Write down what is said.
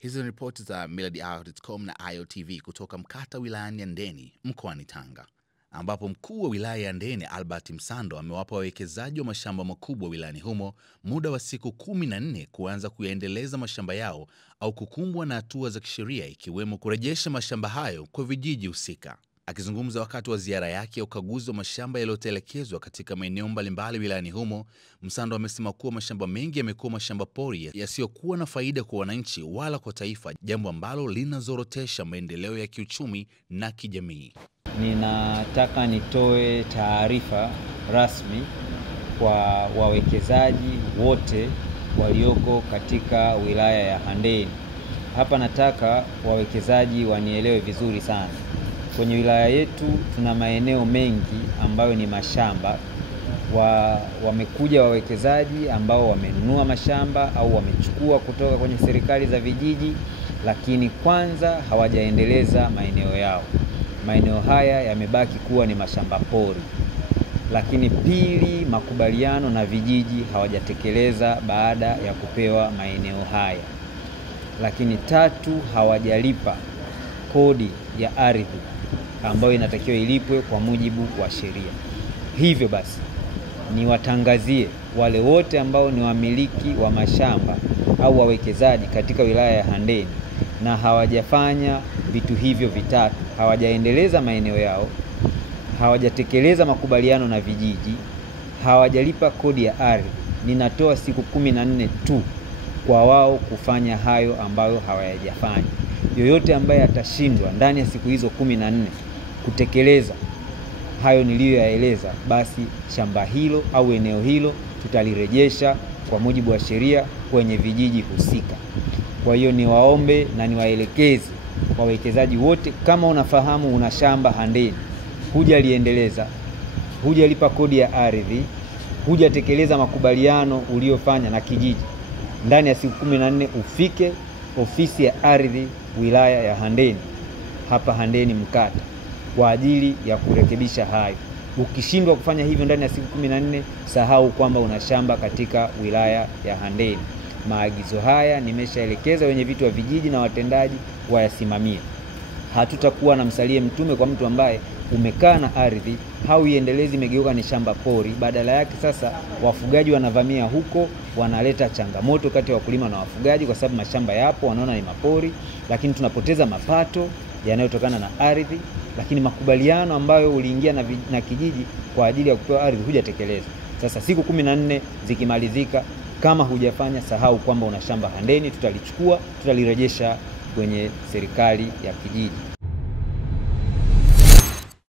Hizi ni ripoti za millardayo.com na IOTV kutoka Mkata wilayani Handeni mkoani Tanga, ambapo mkuu wa wilaya ya Handeni Albert Msando amewapa wawekezaji wa mashamba makubwa wilayani humo muda wa siku 14 kuanza kuyaendeleza mashamba yao au kukumbwa na hatua za kisheria ikiwemo kurejesha mashamba hayo kwa vijiji husika. Akizungumza wakati wa ziara yake ya ukaguzi wa mashamba yaliyotelekezwa katika maeneo mbalimbali wilayani humo, Msando amesema kuwa mashamba mengi yamekuwa mashamba pori yasiyokuwa na faida kwa wananchi wala kwa taifa, jambo ambalo linazorotesha maendeleo ya kiuchumi na kijamii. Ninataka nitoe taarifa rasmi kwa wawekezaji wote walioko katika wilaya ya Handeni. Hapa nataka wawekezaji wanielewe vizuri sana. Kwenye wilaya yetu tuna maeneo mengi ambayo ni mashamba. Wamekuja wawekezaji ambao wamenunua mashamba au wamechukua kutoka kwenye serikali za vijiji, lakini kwanza hawajaendeleza maeneo yao. Maeneo haya yamebaki kuwa ni mashamba pori. Lakini pili, makubaliano na vijiji hawajatekeleza baada ya kupewa maeneo haya. Lakini tatu, hawajalipa kodi ya ardhi ambayo inatakiwa ilipwe kwa mujibu wa sheria. Hivyo basi, niwatangazie wale wote ambao ni wamiliki wa mashamba au wawekezaji katika wilaya ya Handeni na hawajafanya vitu hivyo vitatu, hawajaendeleza maeneo yao, hawajatekeleza makubaliano na vijiji, hawajalipa kodi ya ardhi, ninatoa siku 14 tu kwa wao kufanya hayo ambayo hawajafanya. Yoyote ambaye atashindwa ndani ya siku hizo 14 kutekeleza hayo niliyoyaeleza, basi shamba hilo au eneo hilo tutalirejesha kwa mujibu wa sheria kwenye vijiji husika. Kwa hiyo niwaombe na niwaelekeze wawekezaji wote, kama unafahamu una shamba Handeni, hujaliendeleza, hujalipa kodi ya ardhi, hujatekeleza makubaliano uliofanya na kijiji, ndani ya siku 14 ufike ofisi ya ardhi wilaya ya Handeni hapa Handeni Mkata kwa ajili ya kurekebisha hayo. Ukishindwa kufanya hivyo ndani ya siku 14, sahau kwamba una shamba katika wilaya ya Handeni. Maagizo haya nimeshaelekeza wenye vitu wa vijiji na watendaji wayasimamie. Hatutakuwa na msalie mtume kwa mtu ambaye umekaa na ardhi hauiendelezi, imegeuka ni shamba pori. Badala yake sasa wafugaji wanavamia huko, wanaleta changamoto kati ya wakulima na wafugaji kwa sababu mashamba yapo, wanaona ni mapori, lakini tunapoteza mapato yanayotokana na ardhi. Lakini makubaliano ambayo uliingia na kijiji kwa ajili ya kupewa ardhi hujatekeleza. Sasa siku 14 zikimalizika, kama hujafanya, sahau kwamba una shamba Handeni, tutalichukua, tutalirejesha kwenye serikali ya kijiji.